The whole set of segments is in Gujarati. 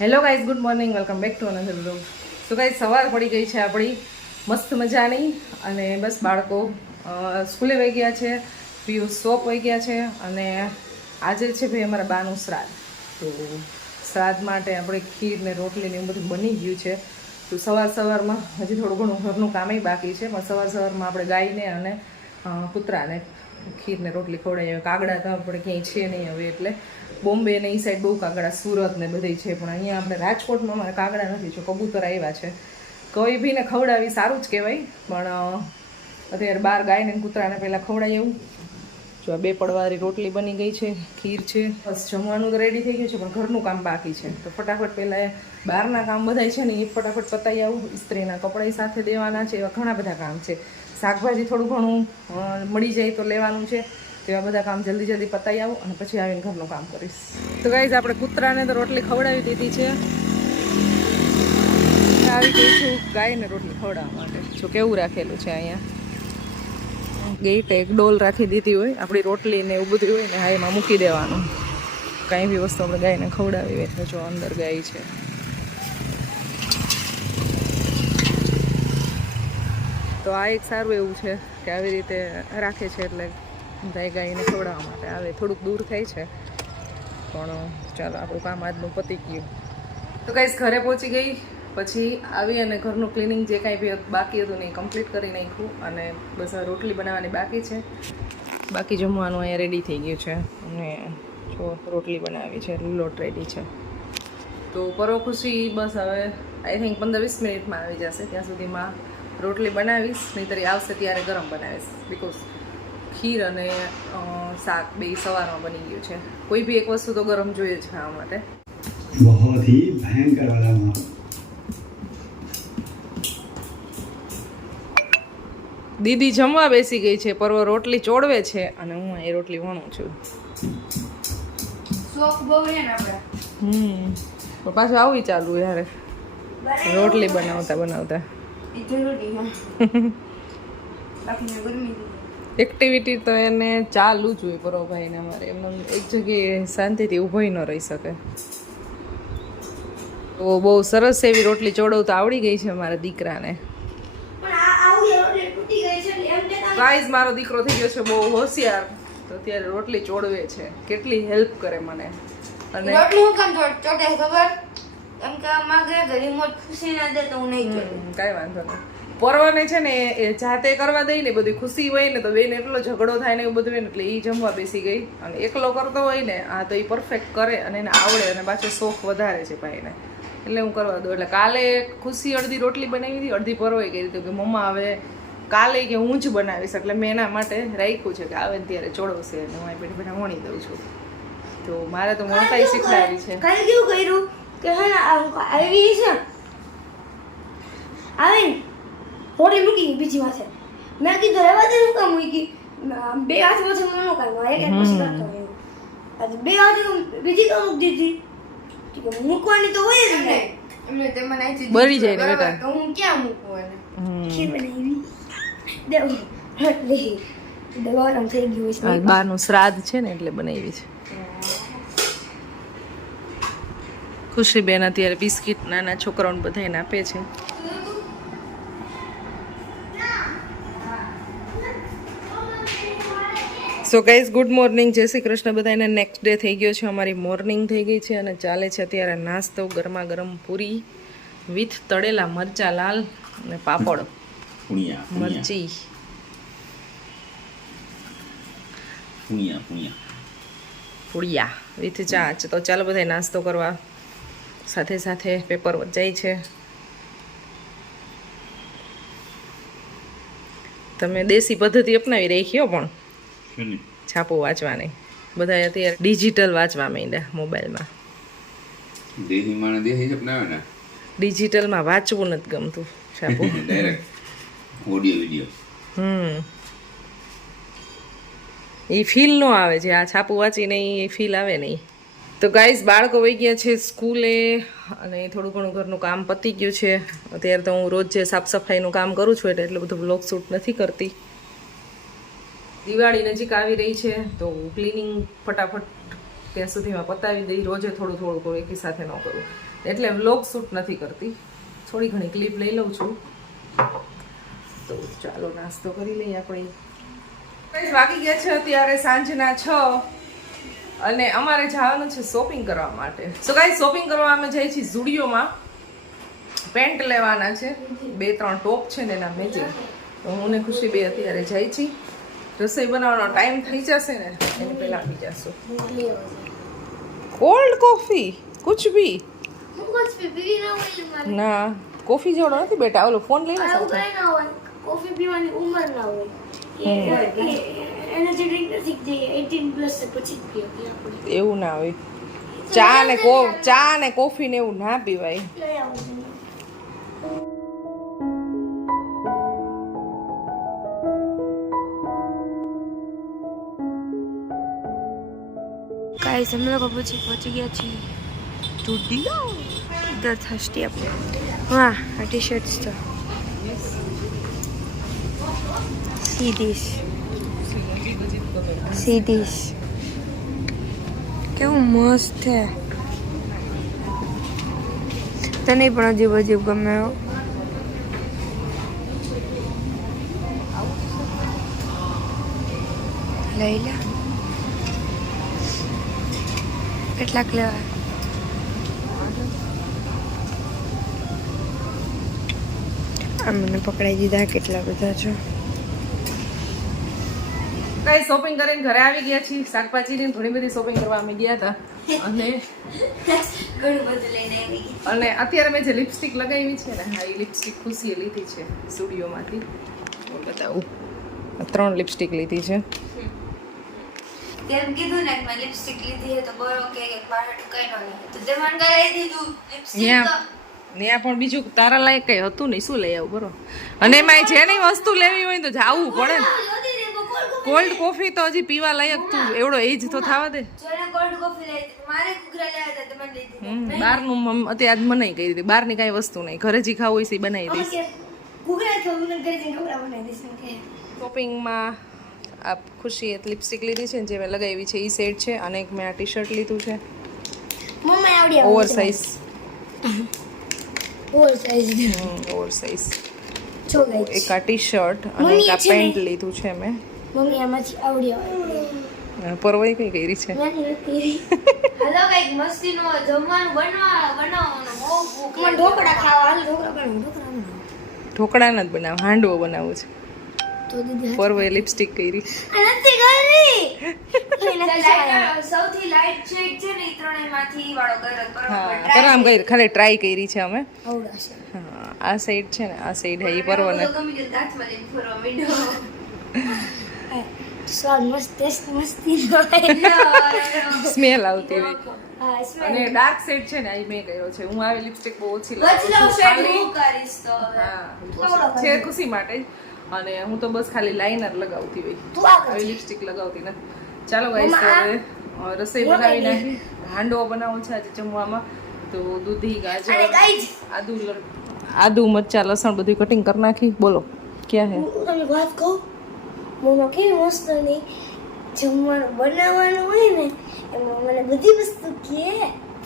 Hello guys good morning welcome back to another blog so guys સવાર પડી ગઈ છે આપણી. મસ્ત મજાની. અને બસ બાળકો સ્કૂલે વહી ગયા છે પિયુષ શોપ વહી ગયા છે, અને આજે છે ભાઈ અમારા બાનું શ્રાદ્ધ. તો શ્રાદ્ધ માટે આપણે ખીર ને રોટલી ને એવું બધું બની ગયું છે. તો સવાર સવારમાં હજી થોડું ઘણું ઘરનું કામય બાકી છે, પણ સવાર સવારમાં આપણે ગાયને અને કૂતરાને ખીરને રોટલી ખવડાવીએ કાગડા તો આપણે ક્યાંય છે નહીં હવે એટલે બોમ્બે ને એ સાઈડ બહુ કાગડા, સુરત ને બધે છે, પણ અહીંયા આપણે રાજકોટમાં અમારે કાગડા નથી, જો કબૂતર આવ્યા છે. કોઈ ભીને ખવડાવી સારું જ કહેવાય, પણ અત્યારે બાર ગાયને કૂતરાને પહેલાં ખવડાવી એવું જો આ બે પડવાળી રોટલી બની ગઈ છે, ખીર છે, બસ જમવાનું તો રેડી થઈ ગયું છે, પણ ઘરનું કામ બાકી છે. તો ફટાફટ પહેલાં બહારના કામ બધાય છે ને એ ફટાફટ પતાવી આવું, ઇસ્ત્રીના કપડાં સાથે દેવાના છે, એવા ઘણા બધા કામ છે. શાકભાજી થોડું ઘણું મળી જાય તો લેવાનું છે. તેવા બધા કામ જલ્દી જલ્દી પતાવી આવું અને પછી આવીને ઘરનું કામ કરીશ. તો ગાઈઝ આપણે કૂતરાને તો રોટલી ખવડાવી દીધી છે. આવી ગઈ છું ગાયને રોટલી ખવડાવવા માટે. જો કેવું રાખેલું છે અહીંયા. ગેટ એક ડોલ રાખી દીધી હોય, આપણી રોટલી ને એવું બધું હોય ને, હા, એમાં મૂકી દેવાનું. કાંઈ બી વસ્તુ આપણે ગાયને ખવડાવી હોય તો જો અંદર ગાય છે. તો આ એક સારું એવું છે કે આવી રીતે રાખે છે એટલે ગાય ગાયને ખવડાવવા માટે આવે. થોડુંક દૂર થાય છે, પણ ચાલો, આપણું કામ આજનું પતી ગયું. તો કાંઈ ઘરે પહોંચી ગઈ, પછી આવી અને ઘરનું ક્લિનિંગ જે કાંઈ બી બાકી હતું ને એ કમ્પ્લીટ કરી નાખ્યું અને બસ રોટલી બનાવવાની બાકી છે. બાકી જમવાનું અહીંયા રેડી થઈ ગયું છે. અને જો રોટલી બનાવી છે લોટ રેડી છે. તો પરો ખુશી બસ હવે આઈ થિંક પંદર વીસ મિનિટમાં આવી જશે, ત્યાં સુધીમાં રોટલી બનાવીશ નહીંતર આવશે ત્યારે ગરમ બનાવીશ. બિકોઝ ખીર અને શાક બે સવારમાં બની ગયું છે. કોઈ બી એક વસ્તુ તો ગરમ જોઈએ છે આ માટે. દીદી જમવા બેસી ગઈ છે પર્વ રોટલી ચોડવે છે અને હું એ રોટલી વણું છું. શોખ બહુ પાછું આવું ચાલુ યાર રોટલી બનાવતા બનાવતા. એક્ટિવિટી તો એને ચાલુ જ હોય પરોભાઈને અમારે. એમને એક જગ્યાએ શાંતિથી ઊભો ન રહી શકે. તો બહુ સરસ એવી રોટલી ચોડવતા આવડી ગઈ છે મારા દીકરાને. એમ ગાઈઝ મારો દીકરો થઈ ગયો છે બહુ હોશિયાર. તો અત્યારે રોટલી ચોડવે છે. કેટલી હેલ્પ કરે મને. અને રોટલી હું ખબર? એમ કે માગે કે રિમોટ ખુશી ના દે તો હું નહીં કરું કાંઈ વાંધો નહીં. પરવાને છે ને એ જાતે કરવા દઈ ને બધી ખુશી હોય ને તો બેન એટલો ઝઘડો થાય ને એવું બધું હોય ને એટલે એ જમવા બેસી ગઈ. અને એકલો કરતો હોય ને આ તો એ પરફેક્ટ કરે અને એને આવડે અને પાછો શોખ વધારે છે ભાઈને. એટલે હું કરવા દઉં. એટલે કાલે ખુશી અડધી રોટલી બનાવી હતી અડધી પરવાઈ ગઈ હતી. કે મમ્મા હવે કાલે કે હું જ બનાવીશ. એટલે મેં એના માટે રાખ્યું છે કે આવે ને ત્યારે ચોડવશે હું એ બેઠા બેઠા વણી દઉં છું. તો મારે તો મળતા શીખડાવી છે. કાલે કેવું કર્યું? કે હે ને આવી છે. આવે. ને હોડી મૂકી ગઈ બીજી માથે મેં કીધું રહેવા દે કામ મૂકી. બે હાથ પછી હું નો કામ એક એક પછી કરતો બે હાથ બીજી કામ મૂકી દીધી. મૂકવાની તો હોય જ ને. એમને તે મને બળી જાય ને બેટા. તો હું ક્યાં મૂકું એને? ખીર બનાવી. દેવું એટલે ગરમ થઈ ગયું છે. બાનું શ્રાદ્ધ છે ને એટલે બનાવી છે. ખુશીબેન અત્યારે બિસ્કિટ નાના છોકરાઓને બધાને આપે છે. સો ગાઈઝ ગુડ મોર્નિંગ જય શ્રી કૃષ્ણ. બધાને નેક્સ્ટ ડે થઈ ગયો છે. અમારી મોર્નિંગ થઈ ગઈ છે અને ચાલે છે અત્યારે નાસ્તો ગરમા ગરમ પૂરી વિથ તળેલા મરચા લાલ અને પાપડ. મરચી. પુણ્યા વિથ ચા. તો ચાલો બધા નાસ્તો કરવા સાથે સાથે પેપર વચાય છે. તમે દેશી પદ્ધતિ અપનાવી રાખી પણ. છાપો વાંચવાની. બધા અત્યારે ડિજિટલ વાંચવા માંડ્યા મોબાઈલમાં. ડિજિટલમાં વાંચવું નથી ગમતું છાપો. Audio video hmm. એ ફીલ નો આવે છે આ છાપું વાંચીને એ ફીલ આવે નહીં તો ગાઈઝ બાળકો વહી ગયા છે સ્કૂલે અને થોડું ઘણું ઘરનું કામ પતી ગયું છે. અત્યારે તો હું રોજ જે સાફ સફાઈનું કામ કરું છું એટલે એટલું બધું બ્લોગ શૂટ નથી કરતી. દિવાળી નજીક આવી રહી છે, તો ક્લિનિંગ ફટાફટ ત્યાં સુધીમાં પતાવી દઈ. રોજે થોડું થોડું કરું એકી સાથે ન કરું. એટલે વ્લોગ શૂટ નથી કરતી. થોડી ઘણી ક્લિપ લઈ લઉં છું. તો ચાલો નાસ્તો કરી લઈએ આપણે. વાગી ગયા છે અત્યારે સાંજના છ. અને અમારે જવાનું છે શોપિંગ કરવા માટે. સો ગાઈ શોપિંગ કરવા અમે જઈએ છીએ ઝુડિયોમાં. પેન્ટ લેવાના છે. બે ત્રણ ટોપ છે ને એના મેચિંગ તો હું ને ખુશી બે અત્યારે જઈ છીએ. રસોઈ બનાવવાનો ટાઈમ થઈ જશે ને એને પહેલા આવી જશું. કોલ્ડ કોફી કુછ પીવી ના કોફી જોડો નથી બેટા. ઓલો ફોન લઈને કોફી પીવાની ઉંમર ના હોય. એવું ના હોય. ચા ને કો ચા ને કોફી ને એવું ના પીવાય. ગાઈસ અમે લોકો પછી પહોંચી ગયા છીએ. ઢૂઢીઓ ધ થર્સ્ટી આપણે હા આ ટી શર્ટ્સ તો. સીધીશ સીધીશ કેવું મસ્ત છે. તને પણ અજીબ અજીબ ગમે એવો લઈ લે કેટલાક લેવા? આ મને પકડાઈ દીધા કેટલા બધા છો. કઈ શોપિંગ કરીને ઘરે આવી ગયા છીએ. શાકભાજીની ઘણી બધી શોપિંગ કરવા અમે ગયા હતા. અને ઘણું બધું લઈને આવી અને અત્યારે મેં જે લિપસ્ટિક લગાવી છે ને હા એ લિપસ્ટિક ખુશીએ લીધી છે સ્ટુડિયોમાંથી. હું બતાવું. ત્રણ લિપસ્ટિક લીધી છે. તેમ કીધું ને મેં લિપસ્ટિક લીધી હે તો બોલો કે કે બહાર કઈ ન તો તે મને કરાવી દીધું લિપસ્ટિક ત્યાં પણ બીજું તારા લાયક કઈ હતું નહીં. શું લઈ આવું બરો? અને એમાં નહીં વસ્તુ લેવી હોય તો જાવું પડે ને. કોલ્ડ કોફી તો હજી પીવા લાયક તું. એવડો એજ તો થવા દે. બહારનું અત્યારે મનાઈ કરી હતી. બહારની કાંઈ વસ્તુ નહીં. ઘરે જે ખાવું હોય એ બનાવી દઈશ. શોપિંગમાં આ ખુશી એક લિપસ્ટિક લીધી છે જે મેં લગાવી છે એ સેટ છે અને એક મેં આ ટી શર્ટ લીધું છે. Oversize oversize oversize એક આ ટી શર્ટ અને એક આ? પેન્ટ લીધું છે મેં. મમ્મી આમાંથી આવડી આવે. પરવાઈ કઈ કરી છે? હાલો કંઈક મસ્તીનો જમવાનું બનવા બનાવવાનું. બહુ ભૂખ મને ઢોકળા ખાવા હાલ ઢોકળા બનાવો ઢોકળા ઢોકળા નથી બનાવ હાંડવો બનાવું છે. તો દીદી પરવાઈ લિપસ્ટિક કરી. નથી કરી સૌથી લાઈટ શેડ છે ને ત્રણેયમાંથી વાળો કર્યો હા પર આમ કરી ખાલી ટ્રાય કરી છે અમે? આવડાશે. હા આ સાઈડ છે ને આ સાઈડ હે એ પરવાને. ગમી ગયું દાંતમાં લઈને ફરવા માંડ્યો. સ્મેલ આવતી હોય અને ડાર્ક શેડ છે ને આ મેં કર્યો છે. હું આવી લિપસ્ટિક બહુ ઓછી લાવું છું. ખુશી માટે જ. અને હું તો બસ ખાલી લાઇનર લગાવતી હોય. આવી લિપસ્ટિક લગાવતી નથી. ચાલો ગાઈસ હવે રસોઈ બનાવી નાખી હાંડવો બનાવો છે આજે જમવામાં. તો દૂધી ગાજર આદુ આદુ મરચા લસણ બધું કટિંગ કરી નાખી. બોલો ક્યાં હે? વાત કહું? મમ્મા કેવી મસ્તની જમવાનું બનાવવાનું હોય ને એમાં મને બધી વસ્તુ કે.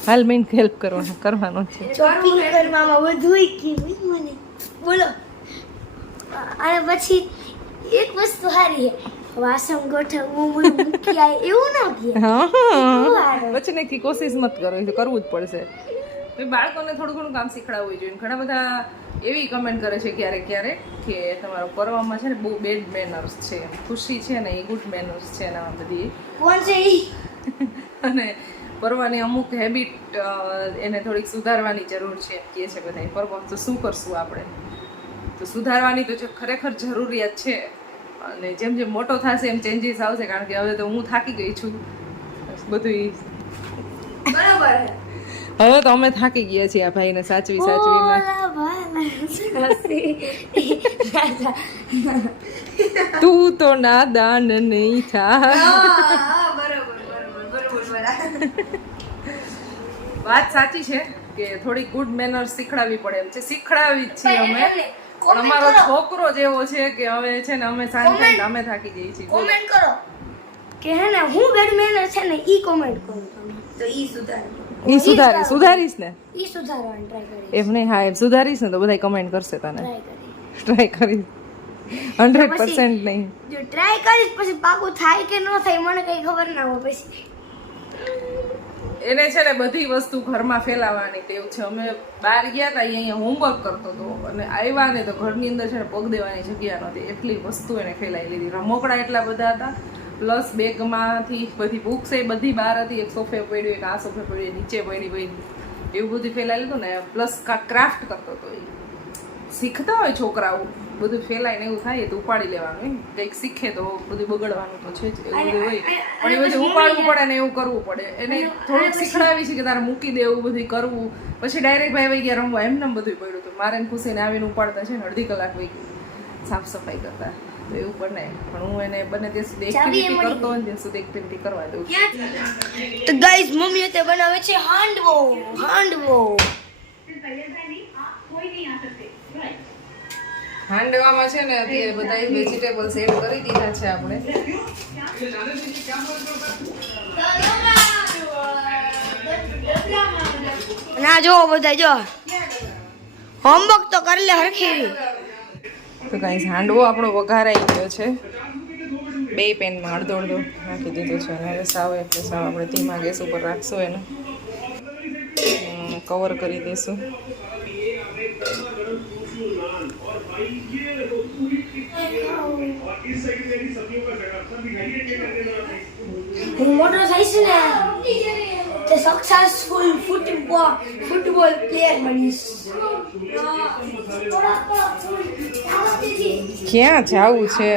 હાલ મેં હેલ્પ કરવાનો કરવાનો છે. ચોપિંગ કરવામાં બધું કે મને? બોલો. અને પછી એક વસ્તુ સારી છે. વાસણ ગોઠવવું મૂકી આવે એવું ના કે. હા પછી નહીં કોશિશ મત કરો કરવું જ પડશે. તો બાળકોને થોડું ઘણું કામ શીખડાવવું જોઈએ. ઘણા બધા એવી કમેન્ટ કરે છે ક્યારેક ક્યારેક કે તમારો કરવામાં છે ને બહુ બેડ મેનર્સ છે ખુશી છે ને એ ગુડ મેનર્સ છે ને બધી. કોણ છે અને પરવાની અમુક હેબિટ એને થોડીક સુધારવાની જરૂર છે એમ કહે છે બધા. પરવા તો શું કરશું આપણે? તો સુધારવાની તો જો ખરેખર જરૂરિયાત છે. અને જેમ જેમ મોટો થશે એમ ચેન્જીસ આવશે. કારણ કે હવે તો હું થાકી ગઈ છું. બધું બરોબર. હવે તો અમે થાકી ગયા છીએ આ ભાઈને સાચવી સાચવી તું તો નાદાન નહીં થા. વાત સાચી છે કે થોડી ગુડ મેનર શીખડાવી પડે એમ છે. શીખડાવી જ છીએ અમે. અમારો છોકરો જેવો છે કે હવે છે ને અમે સાંજ થાય અમે થાકી જઈએ છીએ. કોમેન્ટ કરો. કે હે ને હું બેડ મેનર છે ને ઈ કોમેન્ટ કરો તમે. તો ઈ સુધાર. ઈ સુધારી સુધારીશ ને? ઈ સુધારવાની ટ્રાય કરીશ. એમ નહીં હા એમ સુધારીશ ને તો બધા કમેન્ટ કરશે તને. ટ્રાય કરી કરીશ. હંડ્રેડ પર્સન્ટ નહીં. જો ટ્રાય કરીશ પછી પાકું થાય કે ન થાય મને કઈ ખબર ના હોય પછી. એને છે ને બધી વસ્તુ ઘરમાં ફેલાવવાની તેવું છે. અમે બહાર ગયા હતા અહીંયા હોમવર્ક કરતો હતો. અને આવ્યા ને તો ઘરની અંદર છે ને પગ દેવાની જગ્યા નહોતી. એટલી વસ્તુ એને ફેલાઈ લીધી. રમકડા એટલા બધા હતા. પ્લસ બેગમાંથી બધી બુક્સ એ બધી બહાર હતી. એક સોફે પડ્યું એક આ સોફે પડ્યું નીચે પડી પડી એવું બધું ફેલાયેલું લીધું ને પ્લસ ક્રાફ્ટ કરતો હતો એ. શીખતા હોય છોકરાઓ. બધું ફેલાય ને એવું થાય તો ઉપાડી લેવાનું એમ. કંઈક શીખે તો બધું બગડવાનું તો છે જ. એવું બધું હોય. પણ એ બધું ઉપાડવું પડે ને એવું કરવું પડે. એને થોડુંક શીખડાવી છે કે તારે મૂકી દેવું બધું કરવું. પછી ડાયરેક્ટ ભાઈ વહી ગયા રમવા એમને એમ બધું પડ્યું હતું. મારે ખુશીને આવીને ઉપાડતા છે ને અડધી કલાક વહી ગયું સાફ સફાઈ કરતા. તો એવું બને પણ હું એને બને ત્યાં સુધી એક્ટિવિટી કરતો હોય ત્યાં સુધી એક્ટિવિટી કરવા દઉં. તો ગાઈસ મમ્મી તે બનાવે છે હાંડવો હાંડવો. હાંડવામાં છે ને અત્યારે બધા વેજીટેબલ્સ એડ કરી દીધા છે આપણે. ના જો બધા જો હોમવર્ક તો કરી લે હરખી. તો કાંઈ હાંડવો આપણો વઘારાઈ ગયો છે. બે પેનમાં અડધો અડધો નાખી દીધો છે. અને હવે સાવ એટલે સાવ આપણે ધીમા ગેસ ઉપર રાખશું એને. કવર કરી દઈશું. મોટો થઈશ ને. તે successful ફૂટબોલ ફૂટબોલ પ્લેયર બનીશ ક્યાં જવું છે?